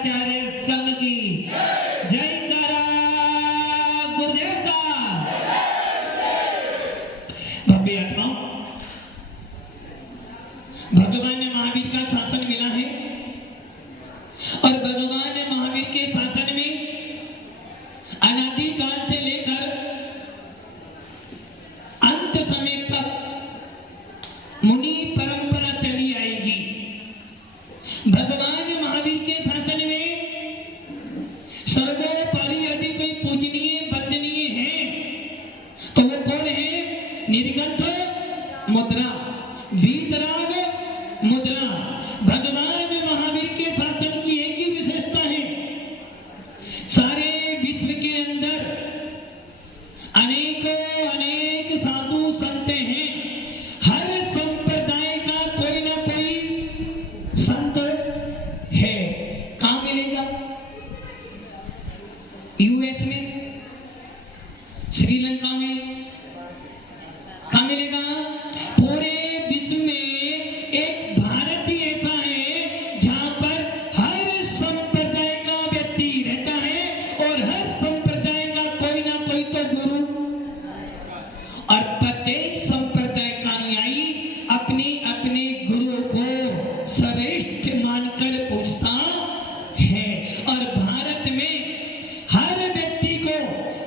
शंकराचार्य संघ की जय करा गुरुदेव का भव्य आत्माओं, भगवान महावीर का शासन मिला है और भगवान महावीर के शासन में अनादिकाल से लेकर अंत समय तक मुनि परंपरा चली आएगी। भगवान महावीर के शासन में सर्वोपरि यदि कोई पूजनीय वंदनीय है तो वो कौन है? निर्गत मुद्रा, वीतराग मुद्रा। भगवान महावीर के शासन की एक ही विशेषता है, सारे विश्व के अंदर अनेकों अनेक साधु संत हैं, हर संप्रदाय का कोई ना कोई संत है। कहाँ मिलेगा? यूएस में, श्रीलंका में, कहाँ मिलेगा? पूरे विश्व में एक भारत ही ऐसा है जहां पर हर संप्रदाय का व्यक्ति रहता है और हर संप्रदाय का कोई ना कोई तो गुरु, और प्रत्येक संप्रदाय का अनुयायी अपने अपने गुरु को श्रेष्ठ मानकर पूछता है। और भारत में हर व्यक्ति को,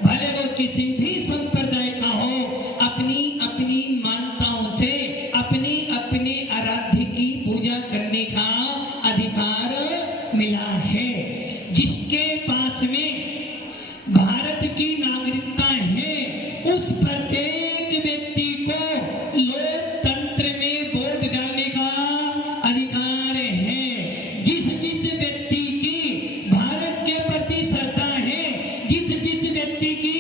भले वो किसी भी संप्रदाय का हो, अपनी अपनी मान्यताओं से अपने अपने आराध्य की पूजा करने का अधिकार मिला है। जिसके पास में भारत की नागरिकता है उस प्रत्येक व्यक्ति को लोकतंत्र में वोट डालने का अधिकार है। जिस जिस व्यक्ति की भारत के प्रति श्रद्धा है, जिस जिस व्यक्ति की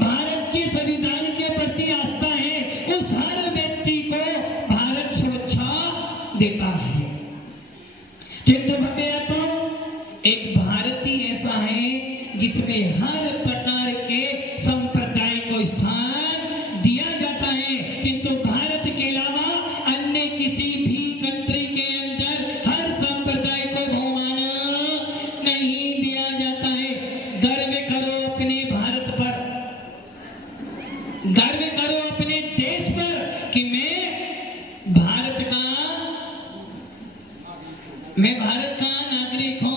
भारत के संविधान के प्रति आस्था है, उस हर व्यक्ति को भारत सुरक्षा देता है। चित्त भव्य तो एक भारतीय ऐसा है जिसमें हर प्रकार के संप्रदाय को स्थान दिया जाता है, किंतु भारत के अलावा अन्य किसी भी कंट्री के अंदर हर संप्रदाय को बहुमान नहीं दिया जाता है। गर्व करो अपने भारत पर, गर्व करो अपने देश पर कि मैं भारत का नागरिक हूं।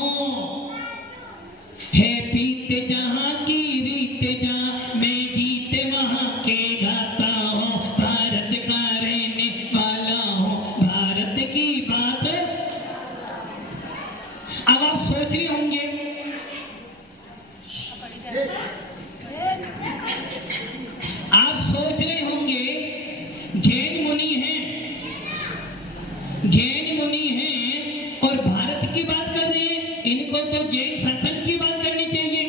है पीते जहां की रीते जहां, मैं गीते वहां के गाता हूं। भारत का रहने वाला हूं, भारत की बात। अब आप सोच रहे होंगे, आप सोच रहे होंगे जैन मुनि हैं, जैन मुनि हैं और भारत की बात कर रहे हैं, इनको तो जैन शासन की बात करनी चाहिए।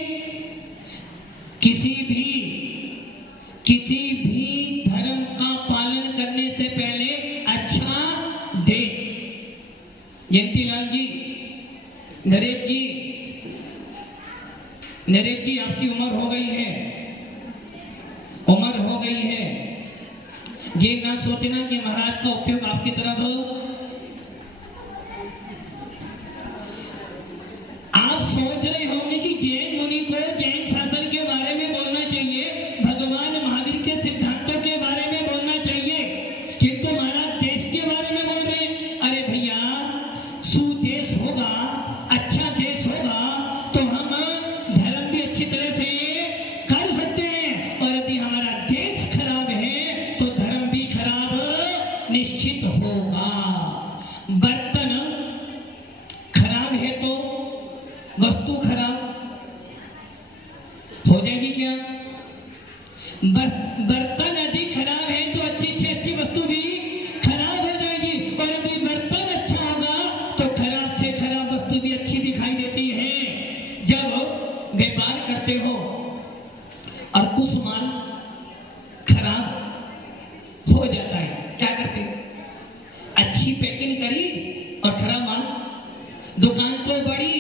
किसी भी धर्म का पालन करने से पहले अच्छा देश। जयंतीलाल जी, नरेश जी आपकी उम्र हो गई है, उम्र हो गई है। ये ना सोचना कि महाराज का उपयोग आपकी तरफ हो। आप सोच रहे होंगे कि जैन मुनि को जैन शासन के बारे में बोलना चाहिए, भगवान महावीर के सिद्धांतों के बारे में बोलना चाहिए, किंतु महाराज देश के बारे में बोल रहे हैं। अरे भैया, सुदेश होगा, अच्छा देश होगा तो हम धर्म भी अच्छी तरह से कर सकते हैं, और यदि हमारा देश खराब है तो धर्म भी खराब निश्चित होगा। बर्तन खराब है तो वस्तु खराब हो जाएगी क्या? बर्तन यदि खराब है तो अच्छी से अच्छी वस्तु भी खराब हो जाएगी, और यदि बर्तन अच्छा होगा तो खराब से खराब वस्तु भी अच्छी दिखाई देती है। जब व्यापार करते हो और कुछ माल खराब हो जाता है, क्या करते हो? अच्छी पैकिंग करी और खराब माल, दुकान तो बड़ी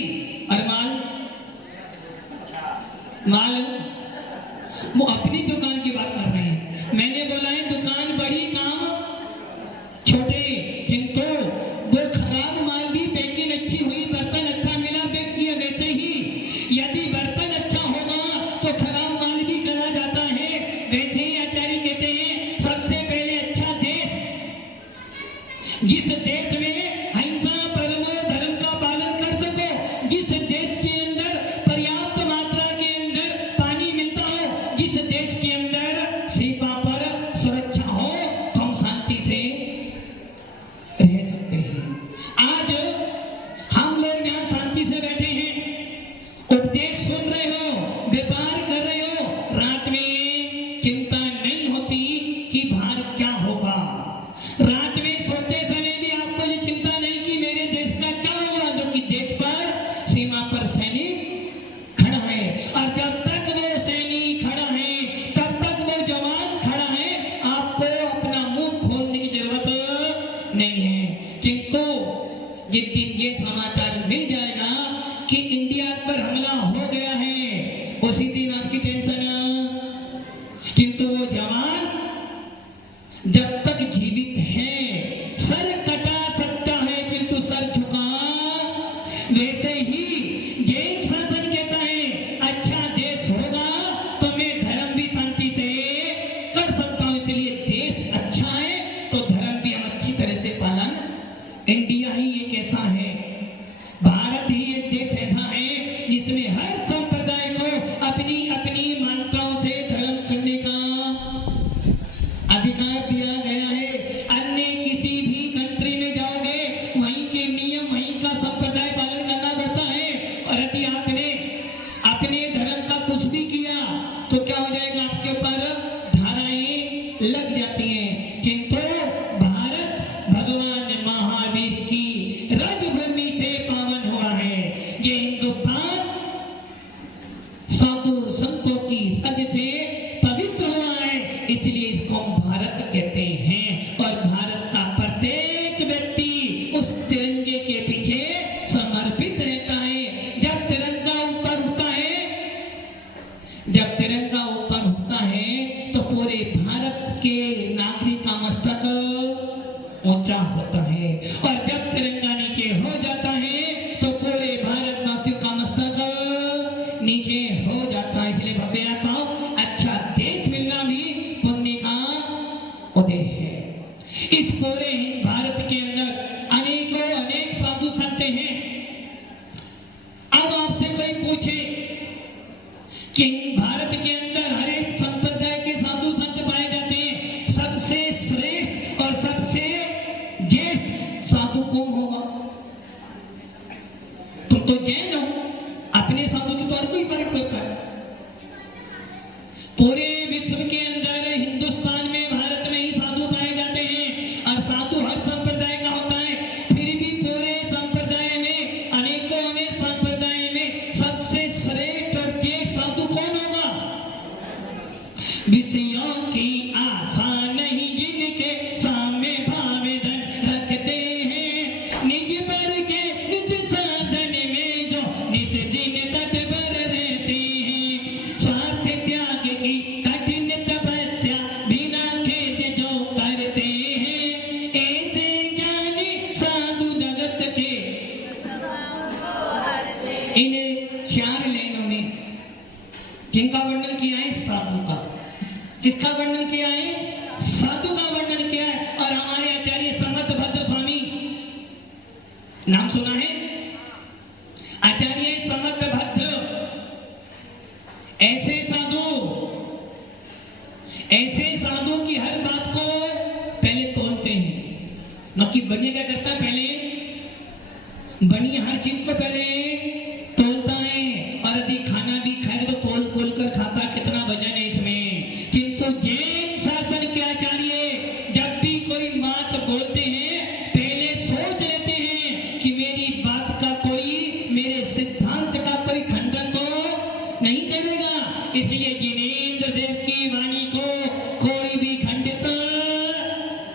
और माल वो अपनी दुकान की बात कर रहे हैं। मैंने बोला है दुकान बड़ी, काम छोटे, किंतु वो खराब माल भी पैकिंग अच्छी हुई, बर्तन अच्छा मिला, पैक किया, यदि बर्तन अच्छा होगा तो खराब माल भी करा जाता है। वैसे ही आचार्य कहते हैं सबसे पहले अच्छा देश, जिस देश में अहिंसा परमो धर्म का पालन कर सको, जिस देश के अंदर पर्याप्त मात्रा के अंदर पानी मिलता हो, जिस देश के अंदर सीमा पर सुरक्षा हो, तो हम शांति से रह सकते हैं। आज हम लोग यहाँ शांति से बैठे हैं, उपदेश सुन रहे हो, व्यापार कर रहे हो, रात में चिंता नहीं होती कि बाहर क्या होगा। रात में सोते समय भी आपको ये चिंता नहीं कि मेरे देश का क्या होगा, क्योंकि देश पर सीमा पर सैनिक खड़ा है, और जब तक वो सैनिक खड़ा है, तब तक वो जवान खड़ा है, आपको अपना मुंह खोलने की जरूरत नहीं है। किंतु जिस दिन ये समाचार मिल जाएगा कि इंडिया पर हमला हो गया है, उसी दिन आपकी टेंशन। किंतु वो जवान जब तक जीवित है सर कटा सकता है, किंतु सर झुका। वैसे ही जैन शासन कहता है अच्छा देश होगा तो मैं धर्म भी शांति से कर सकता हूं, इसलिए देश अच्छा है तो धर्म भी हम अच्छी तरह से पालन। इंडिया ही एक ऐसा है, भारत ही एक देश ऐसा है जिसमें हर संप्रदाय को अपनी अपनी मान्यताओं से धर्म करने का अधिकार दिया गया है। अन्य किसी भी कंट्री में जाओगे, वहीं के नियम, वहीं का संप्रदाय पालन करना पड़ता है। और यदि आपने अपने धर्म का कुछ भी किया तो क्या हो जाएगा, आपके ऊपर धाराएं लग जाती हैं। किंतु भारत भगवान महावीर की रजभूमि से पावन हुआ है। ये हिंदुस्तान साधु संतों की रज से पवित्र हुआ है, इसलिए इसको हम भारत कहते हैं। और भारत का प्रत्येक व्यक्ति उस तिरंगे के पीछे समर्पित रहता है। जब तिरंगा ऊपर उठता है, जब तिरंगा ऊपर उठता है तो पूरे भारत के नागरिक का मस्तक ऊंचा होता है, और जब तिरंगा नीचे हो जाता है तो पूरे भारतवासियों का मस्तक नीचे हो जाता है। इसलिए भव्य आत्माओं, अच्छा देश मिलना भी पुण्य का उदय है। इस पूरे भारत के अंदर अनेक साधु संत हैं। अब आपसे कोई पूछे कि भारत के अंदर हर एक संप्रदाय के साधु संत पाए जाते हैं, सबसे श्रेष्ठ और सबसे ज्येष्ठ साधु कौन होगा? तुम तो जैन हो, अपने साधु की तो और कोई फर्क पड़ता है। पूरे विश्व के अंदर हिंदुस्तान में, भारत में ही साधु पाए जाते हैं, और साधु हर संप्रदाय का होता है। फिर भी पूरे संप्रदाय में, अनेक संप्रदाय में सबसे श्रेष्ठ और ज्येष्ठ साधु कौन होगा? विषयों की आशा नहीं जिनके सामने भावेदन रखते हैं, निज पर के निज साधन में जो निज दिन तत्पर रहते हैं, स्वार्थ त्याग की कठिन तपस्या बिना खेद जो करते हैं, ऐसे ज्ञानी साधु जगत के। इन 4 लाइनों में किनका वर्णन किया है? साधु का। किसका वर्णन किया है? साधु का वर्णन किया है। और हमारे आचार्य समर्थभद्र स्वामी, नाम सुना है? आचार्य समर्थभद्र ऐसे साधु की हर बात को पहले तोलते हैं। न कि बनिया क्या करता है, पहले बनिया हर चीज को पहले तोलता है, और यदि खाना भी खाए तो तोल कर खाता, कितना वजन है इसमें। किंतु जैन शासन के आचार्य जब भी कोई बात बोलते हैं, पहले सोच लेते हैं कि मेरी बात का कोई, मेरे सिद्धांत का कोई खंडन तो नहीं करेगा। इसलिए जिनेंद्र देव की वाणी को कोई भी खंडित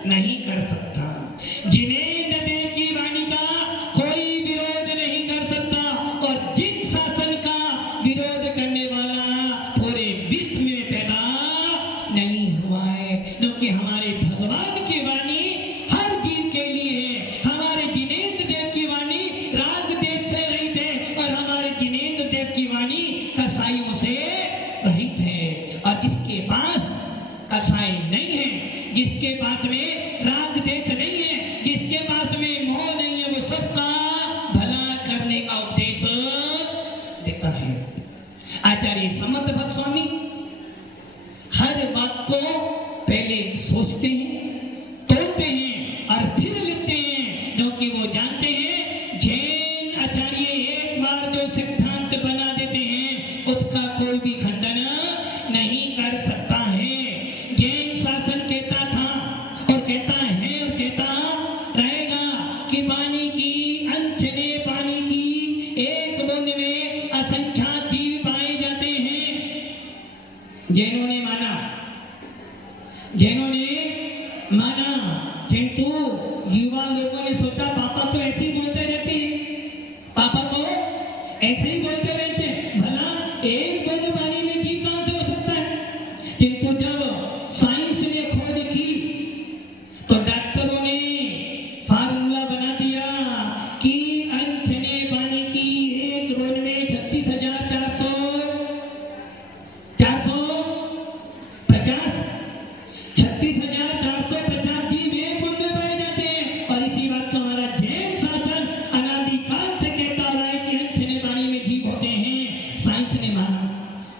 नहीं कर सकता। जिनेंद्र देव की वाणी का कोई विरोध नहीं कर सकता, और जिन शासन का विरोध करने वाला पूरे विश्व में पैदा नहीं हुआ है, क्योंकि हमारे भगवान की वाणी हर जीव के लिए है। हमारे जिनेंद्र देव की वाणी राग देव से रहित है, और हमारे जिनेंद्र देव की वाणी कहता है। आचार्य समर्थ भट्ट स्वामी हर बात को पहले सोचते हैं, तोड़ते हैं और फिर लिखते हैं, क्योंकि वो जानते हैं जैन आचार्य एक बार जो सिद्धांत बना देते हैं उसका कोई भी खंडन नहीं कर सकता है। जैन शासन कहता था और कहता है और कहता रहेगा कि पानी की अनछने पानी की एक बूंद में असंख्यात जीव पाए जाते हैं। जैनों ने माना, जैनों ने माना, किंतु युवा लोगों ने सोचा पापा तो ऐसे ही बोलते रहते हैं, पापा तो ऐसे ही बोलते रहते हैं, भला एक बूंद पानी में जीव कहां से हो सकता है। किंतु जब साइंस ने खोज की तो डॉक्टरों ने फार्मूला बना दिया कि अनछने पानी की एक बूंद में 36,450 जीव एक बूंद में पाए जाते हैं। और इसी बात को हमारा जैन शासन अनादिकाल से कहता रहा है कि अनछने पानी में जीव होते हैं। साइंस ने माना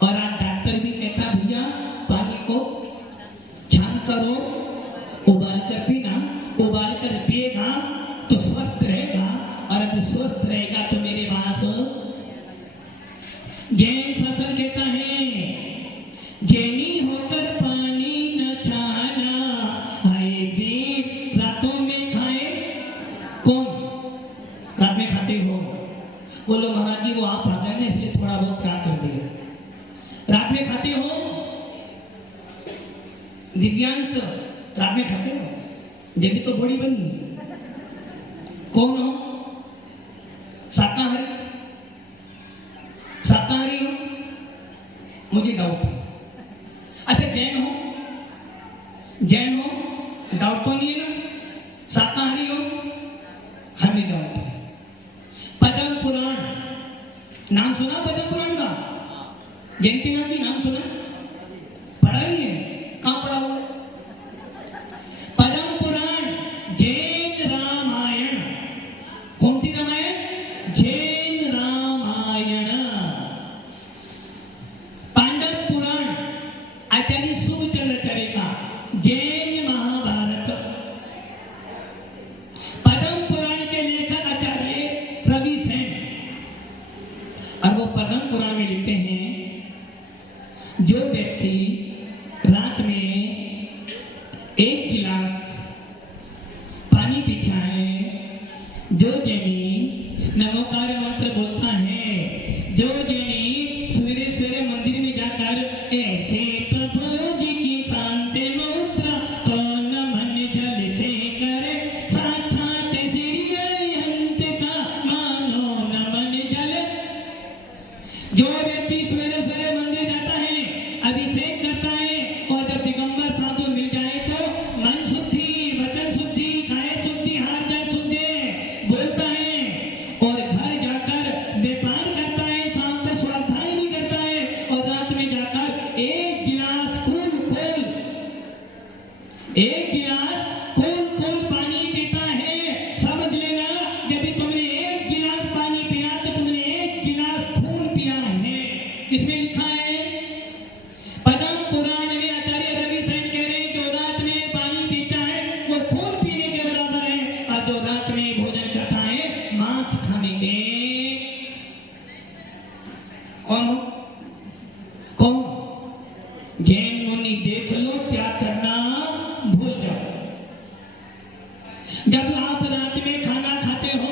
और आज डॉक्टर भी कहता भैया पानी को छान करो, उबाल कर पीना, उबाल कर पिएगा तो स्वस्थ रहेगा, और अगर स्वस्थ रहेगा तो मेरे पास जैन शासन कहता है जैनी होकर पानी न छाना, हाय वीर रातों में खाए कौन, रात में खाते हो। बोलो महाराज जी वो आप आ गए ना इसलिए थोड़ा बहुत क्या कर दिया। रात में खाते हो दिव्यांश, रात में खाते हो, जल्दी तो बड़ी बनी। कौन हो, शाकाहारी, शाकाहारी हो, मुझे डाउट है। अच्छा जैन हो, जैन हो, डाउट तो नहीं है ना, शाकाहारी हो, हमें डाउट है। पद्म पुराण नाम सुना, पद्म पुराण का जयंती नाथ जी नाम सुना, पढ़ा ही है, कहां पढ़ा हुआ है। पद्म पुराण जैन रामायण, कौन सी रामायण, जैन रामायण। पांडव पुराण आचार्य सूर्यचंद्राचार्य का, जैन महाभारत। पद्म पुराण के लेखक आचार्य रवि सेन, और वो पद्म पुराण में लिखते हैं जो व्यक्ति रात में एक गिलास पानी पीता है, जो जैनी नमोकार मंत्र बोलता है, जो जैनी सवेरे सवेरे मंदिर में जाकर ऐसे प्रभु जी की शांति मुद्रा तो नमन जल से करे, साक्षात श्री अरिहंत का मानो नमन जल। जो व्यक्ति सवेरे सवेरे मंदिर जाता है, अभिषेक करता है, और जब दिगंबर साधु मिल जाए तो मन शुद्धि, वचन शुद्धि, काया शुद्धि, हाथ जान शुद्धि बोलता है, और घर जाकर व्यापार करता है, शाम को स्वाध्याय भी करता है, और रात में जाकर एक गिलास खून खोल, एक गिलास खून खोल पानी पीता है। समझ लेना यदि तुमने एक गिलास पानी पिया तो तुमने एक गिलास खून पिया है। किसमें लिखा है, पद्म पुराण में आचार्य रवि सेन कह रहे हैं जो रात में पानी पीता है वो खून पीने के बराबर है, और जो रात में भोजन करता है मांस खाने के। कौन हो, कौन, जैन मुनि देख लो क्या करना भूल जाओ। जब आप रात में खाना खाते हो,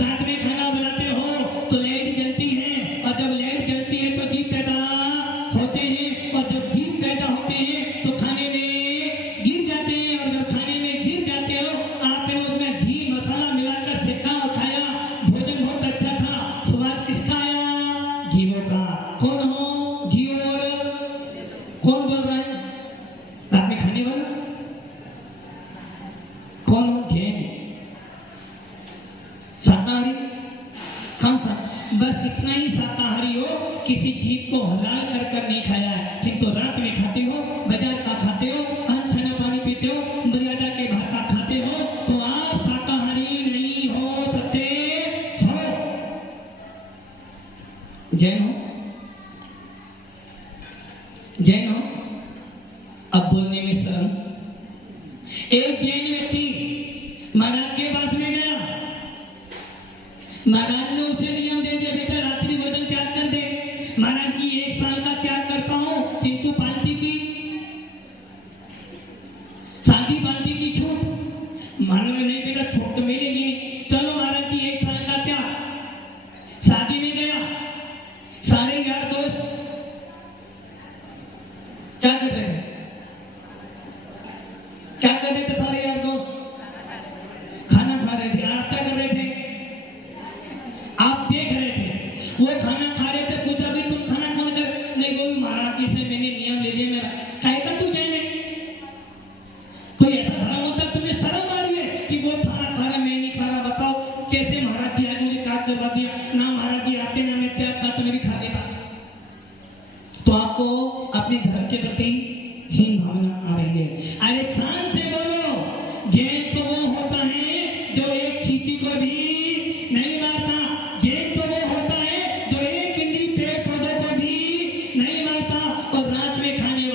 रात में खाना बनाते हो तो लाइट जलती है, और जब लाइट जलती है तो जीव पैदा होते हैं, और जब जीव पैदा होते हैं तो खाने में गिर जाते हैं, और जब खाने में गिर जाते हो आपने उसमें घी मसाला मिलाकर सिक्का और खाया, भोजन बहुत अच्छा था, स्वाद किसका आया, जीवों का। कौन हो, जीव, और कौन बोल रहा है, रात में खाने वाला कौन हो, जैन। शाकाहारी कौन सा, बस इतना ही शाकाहारी हो, किसी जीव को हलाल कर कर नहीं खाया है, किंतु रात में खाते हो, बाजार का खाते हो, अनछना पानी पीते हो, मर्यादा के भात का खाते हो, तो आप शाकाहारी नहीं हो सकते हो। जैन हो, जैन हो, अब बोलने में शर्म। एक जैन व्यक्ति महाराज के पास में गया। महाराज ने उसे नियम दे दिया, बेटा रात्रि भोजन त्याग कर दे। महाराज की 1 साल का त्याग करता हूं, किंतु पार्टी की शादी पार्टी की छूट। महाराज ने नहीं बेटा छूट तो मिलेगी, चलो महाराज की 1 साल का त्याग। शादी में गया, सारे यार दोस्त क्या कर रहे थे? क्या कर रहे थे सारे यार दोस्त? खाना खा रहे थे। आप क्या कर रहे थे? आप देख रहे थे। वो खाना खा रहे थे, पूछा भी तुम खाना कौन कर? नहीं कोई महाराज जी से मैंने नियम ले लिया, मेरा कहेगा तू जाने कोई ऐसा धर्म होता? तुम्हें शर्म आ रही है कि वो खाना खा रहा मैं नहीं खा रहा? बताओ कैसे महाराज जी आज मुझे त्याग करवा दिया ना, महाराज जी आते ना मैं त्याग था तो मैं भी खा लेता। तो आपको अपने धर्म के प्रति हीन भावना आ रही है। अरे शान से बोलो, जैन तो वो होता है जो एक चींटी को भी नहीं मारता। जैन तो वो होता है जो एक इंद्री पेड़ पौधे को भी नहीं मारता। और रात में खाने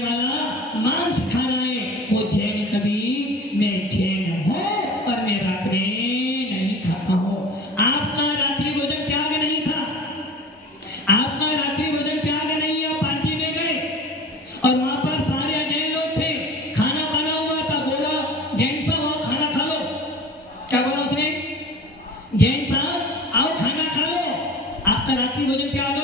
वाला मांस खा रहा है, वो जैन कभी मैं जैन हूं और मैं रात में नहीं खाता हूं। आपका रात्रि भोजन त्याग नहीं था, आपका रात्रि भोजन त्याग नहीं है। पार्टी में गए और वहां पर सारे जैन लोग थे, खाना बना हुआ था। बोला जैन साहब आओ खाना खा लो। क्या बोला उसने? जैन साहब आओ खाना खा लो। आपका रात्रि भोजन त्याग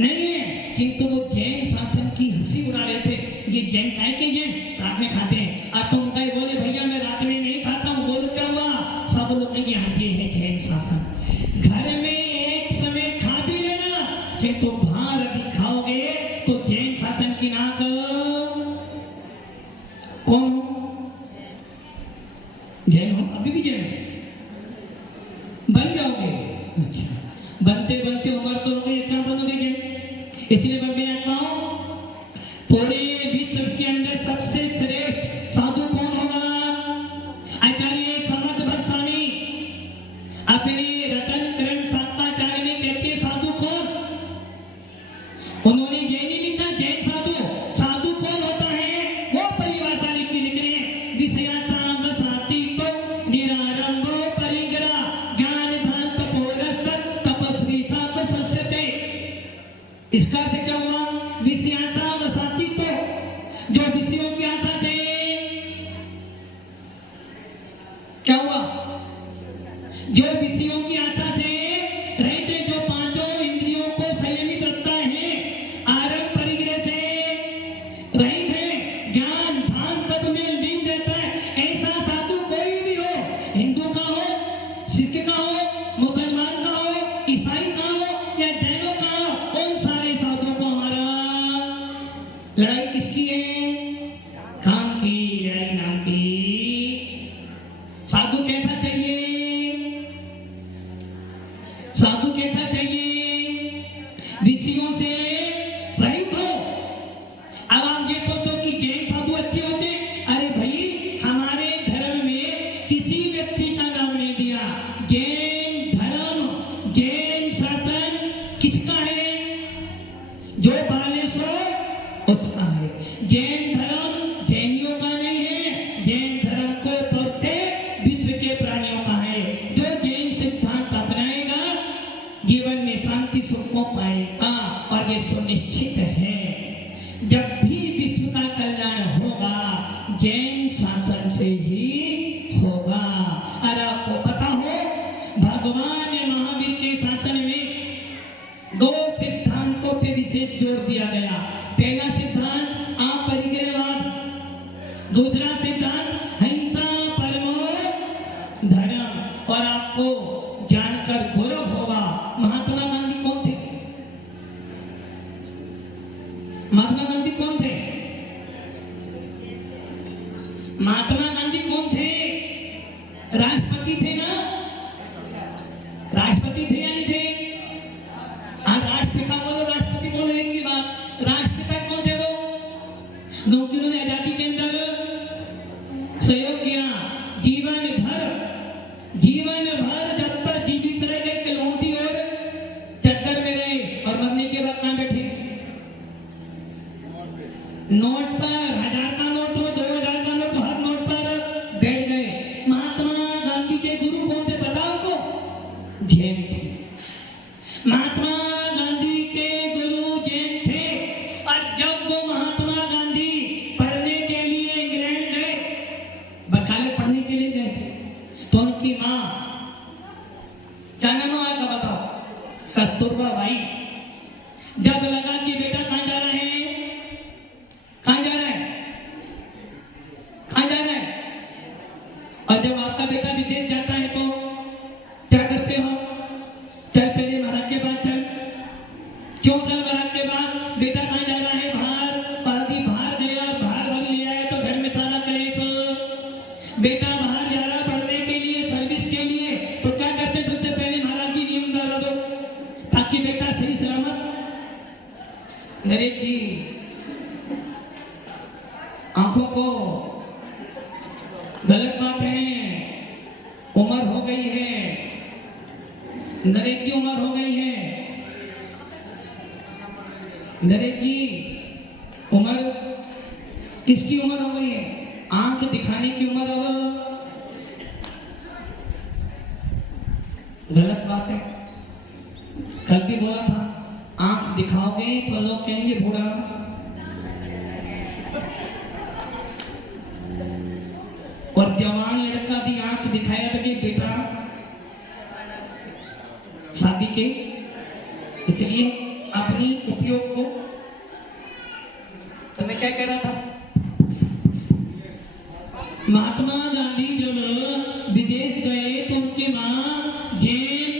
नहीं है, किंतु वो जैन शासन की हंसी उड़ा रहे थे। ये जैन काहे के जैन रात में खाते हैं? अब तुम कहे बोले भैया मैं रात में नहीं खाता हूँ। बोलो क्या हुआ? सब लोग कहेंगे हाँ ये है जैन शासन। घर में एक समय खा भी लेना, किंतु बाहर यदि खाओगे तो जैन शासन की नाक कौन हो? जैन हो? अभी भी जैन बन जाओगे? अच्छा, बनते बनते उम्र तो हो गई, क्या बनोगे जैन? इसलिए बंदे आत्माओं, पूरे विश्व के अंदर सबसे श्रेष्ठ साधु कौन होगा? आचार्य समर्थ स्वामी अपने रतन करण शास्त्राचार्य में कहते हैं साधु कौन? उन्होंने ये नहीं लिखा जैन साधु। साधु कौन होता है? वो परिभाषा लिख रहे हैं, विषयासांग सात्विको निरारंभो परिग्रह ज्ञान ध्यान तपोरस्त तपस्वी साप सस्यते। इसका अर्थ क्या हुआ? विषयासांग सात्विको, जो विषयों की आशा से क्या हुआ? जो विषयों की आशा से रहते, जो पांचों इंद्रियों को संयमित रखता है, आरंभ परिग्रह से रहित है, ज्ञान ध्यान तप में लीन रहता है, ऐसा साधु कोई भी हो, हिंदू का हो, सिख का हो, मुसलमान का हो, ईसाई का हो या जैनों का हो, उन सारे साधुओं को हमारा लड़ाई किसकी है? काम की लड़ाई नाम की। साधु कैसा चाहिए? साधु कैसा चाहिए? विषयों से रहित हो। अब आप ये सोचो कि जैन साधु अच्छे होते? अरे भाई हमारे धर्म में किसी व्यक्ति का नाम नहीं दिया। जैन धर्म जैन शासन किसका है? जो बालेश्वर उसका है। जैन धर्म जैनियों का नहीं है, जैन धर्म को प्रत्येक विश्व के प्राणियों का है। जो जैन सिद्धांत अपनाएगा जीवन में शांति सुख को पाएगा, और ये सुनिश्चित है। जब भी विश्व का कल्याण होगा जैन शासन से ही होगा। और आपको पता हो भगवान महावीर के शासन में 2 सिद्धांतों पे विशेष जोर दिया गया। पहला सिद्धांत अपरिग्रहवाद, दूसरा सिद्धांत हिंसा परमो धर्म। और आपको जानकर गौरव होगा, महात्मा गांधी कौन थे? महात्मा गांधी कौन थे? महात्मा गांधी के गुरु जैन थे। और जब वो महात्मा गांधी पढ़ने के लिए इंग्लैंड गए, बखाले पढ़ने के लिए गए थे, तो उनकी माँ, क्या नाम है का बताओ, कस्तूरबा बाई, जब लगा कि बेटा कहाँ जा रहे हैं, कहाँ जा रहा है, कहाँ जा रहा है, और जब आपका बेटा विदेश जाता है तो क्या करते हो, चल पहले महाराज के पास चल। क्यों चल महाराज के पास, बेटा कहाँ जा रहा है, बाहर, पादी बाहर गया, बाहर भर लिया है तो घर में सारा कलेश, बेटा बाहर जा रहा पढ़ने के लिए, सर्विस के लिए, तो क्या करते, सबसे पहले महाराज की नियम डाल दो ताकि बेटा सही सलामत। नरेश जी आंखों को, गलत बात है, उम्र हो गई है, नरेश की उम्र हो गई है, नरेश जी उम्र, किसकी उम्र हो गई है, आंख दिखाने की उम्र अब, गलत बात है। कल भी बोला था, आंख दिखाओगे तो लोग कहेंगे बूढ़ा, और जवान लड़का भी आंख दिखाया तो कि बेटा शादी के, इसलिए अपनी उपयोग को, तो मैं क्या कह रहा था, महात्मा गांधी जब विदेश गए तो उनकी मां जैन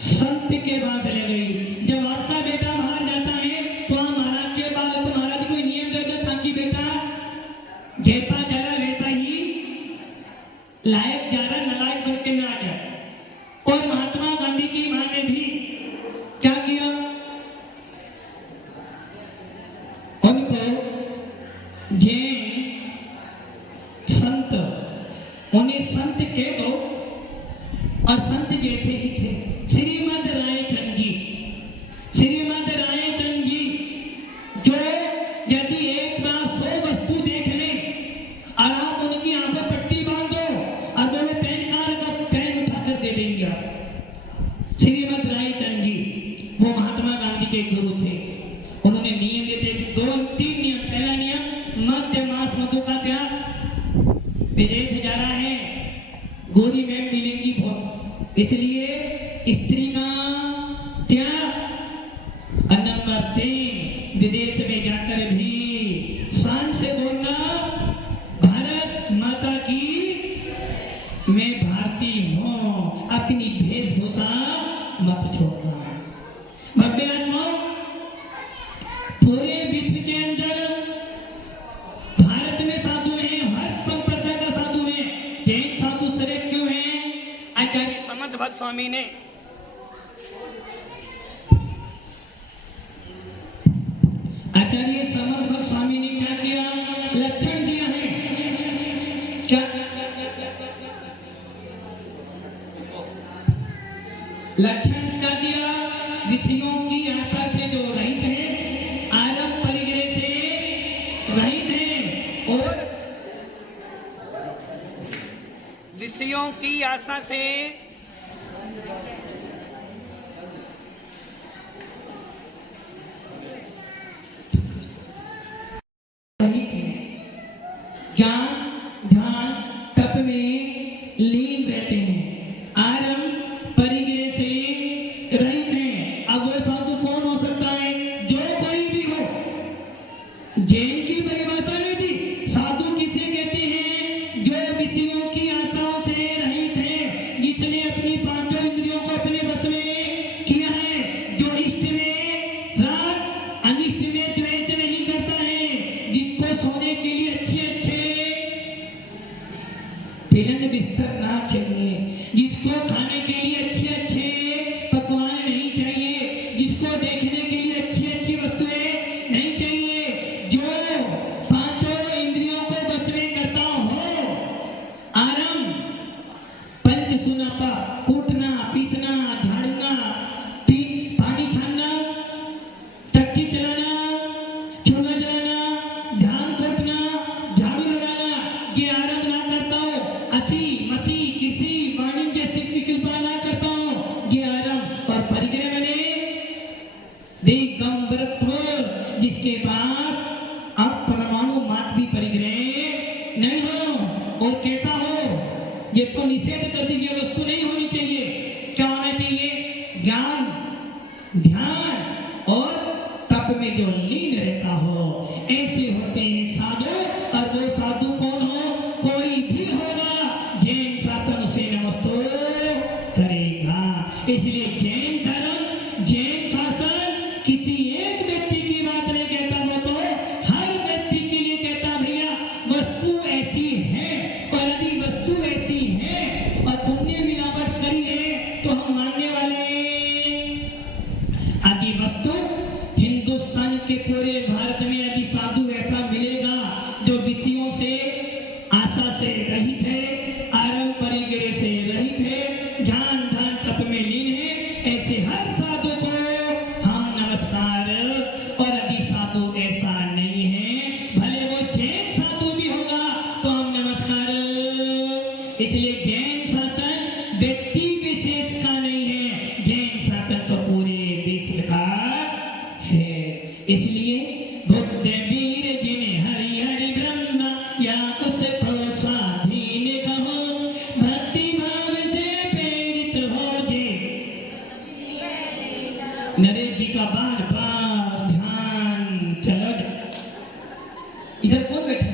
संत के बाद ले गई। जब आपका बेटा बाहर जाता है तो आप महाराज के बाद, तो महाराज कोई नियम दे दो ताकि बेटा जैसा जा रहा वैसा ही लायक जा रहा, नालायक करके ना आ जाए। और महात्मा गांधी की मां ने भी क्या किया, उनको जैन संत, उन्हें संत कह दो, और संत जैसे ही थे। श्रीमद रायचंद जी, श्रीमद रायचंद जी जो यदि एक बार 100 वस्तु देख लें और आप उनकी आंखों पट्टी बांध दो और बोले पेन कहाँ रखा, पेन उठाकर दे देंगे आप। श्रीमद रायचंद जी वो महात्मा गांधी के गुरु थे। उन्होंने नियम देते 2-3 नियम। पहला नियम, मद्य मांस मधु का त्याग। विदेश जा रहा है, गोरी में मिलेंगी बहुत, इसलिए स्त्री का त्याग। नंबर 3, विदेश में जाकर भी शान से बोलना, भारत माता की मैं भारतीय हूं, अपनी वेशभूषा मत छोड़ना। भव्य आत्माओं, पूरे विश्व के अंदर भारत में साधु हैं, हर संप्रदाय का साधु है। जैन साधु श्रेष्ठ क्यों हैं? आचार्य समर्थ भक्त स्वामी ने क्या किया, लक्षण दिया है। क्या लक्षण क्या दिया? विषयों की आशा से जो रहित है, आरंभ परिग्रह से रहित है, और विषयों की आशा से ज्ञान ध्यान तप में लीन रहते हैं, आरंभ परिग्रह से रहित हैं। अब वो साधु कौन हो सकता है? जो कोई भी हो। जैन की परिभाषा में भी साधु किसे कहते हैं? जो विषयों की आशाओं से रहित है, जिसने अपनी 5 इंद्रियों को अपने बस में किया है, जो इष्ट में राग अनिष्ट में द्वेष नहीं करता है, जिसको सोने के लिए अच्छे बिस्तर ना चाहिए, जिसको खाने के लिए अच्छे पकवान नहीं जिसके पास अब परमाणु मात भी परिग्रह नहीं हो और कैसा हो, ये तो निषेध कर दी, ये वस्तु नहीं होनी चाहिए। क्या होना चाहिए? ज्ञान, ध्यान और तप में जो लीन रहता हो, ऐसे होते हैं साधु। और वो साधु कौन हो? कोई भी होगा, जैन शासन उसे नमस्कार करेगा। इसलिए जैन धर्म, जैन शासन किसी एक व्यक्ति की बात नहीं कहता, वो तो हर व्यक्ति के लिए कहता, भैया वस्तु ऐसी है, और यदि वस्तु ऐसी है और तुमने मिलावट करी है तो हम मानने वाले। यदि वस्तु हिंदुस्तान के पूरे भारत में यदि साधु ऐसा मिलेगा जो विषयों से, आशा से रहित है, आरंभ परिग्रह से रहित है, ध्यान ध्यान तप में लीन है, ऐसे हर साधु को हम नमस्कार। और यदि साधु ऐसा नहीं है, भले वो जैन साधु भी होगा तो हम नमस्कार। इसलिए जैन शासन व्यक्ति विशेष का नहीं है, जैन शासन तो पूरे विश्व का है। इसलिए बुद्ध वीर जिन्हें हरि हरि ब्रह्म या उसको स्वाधीन कहो, भक्ति भाव से प्रेरित हो जे। नरेश जी का बार बार ध्यान चलो जा। इधर कौन बैठा?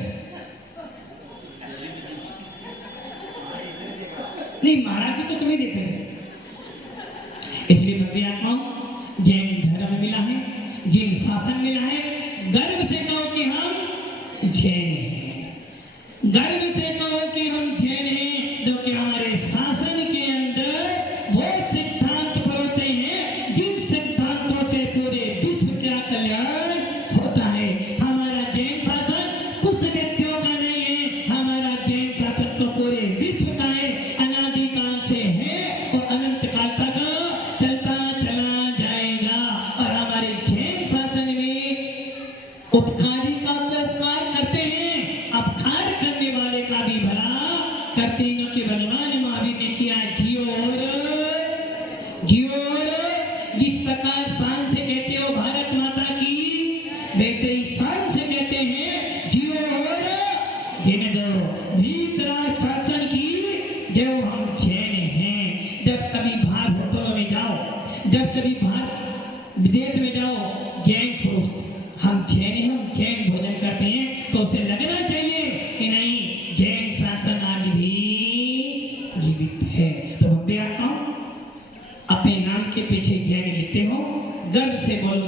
नहीं, महाराज जी तो तुम्हें देख रहे हैं। इसलिए भव्य आत्माओं, जैन धर्म मिला है, जैन शासन मिला है, गर्व से कहो कि हम जैन हैं, गर्व से कहो कि हम जैन हैं, जो कि हमारे शासन के अंदर वो सिद्धांत परोसे हैं जिन सिद्धांतों से पूरे विश्व का कल्याण होता है। हमारा जैन शासन कुछ व्यक्तियों का नहीं है, हमारा जैन शासन तो पूरे विश्व का है, अनादिकाल से है और अनंत काल तक चलता चला जाएगा। और हमारे जैन शासन में उपकारी का तो उपकार करते हैं, अपकार करने वाले का भी भला करते हैं। कि भगवान महावीर ने किया जियो और जिस प्रकार शान से कहते हो भारत माता की, वैसे ही शान से कहते हैं जियो और जीने दो भीतराज शासन की, जो हम जैन हैं। जब कभी बाहर होटलों में जाओ, जब कभी बाहर विदेश में जाओ, जैन पुरुष हम जैन हैं, हम जैन भोजन करते हैं, तो उसे लगना चाहिए कि नहीं, जैन शासन आज भी जीवित है। तो भव्य आत्माओं, अपने नाम के पीछे जैन लिखते हो, गर्व से बोलो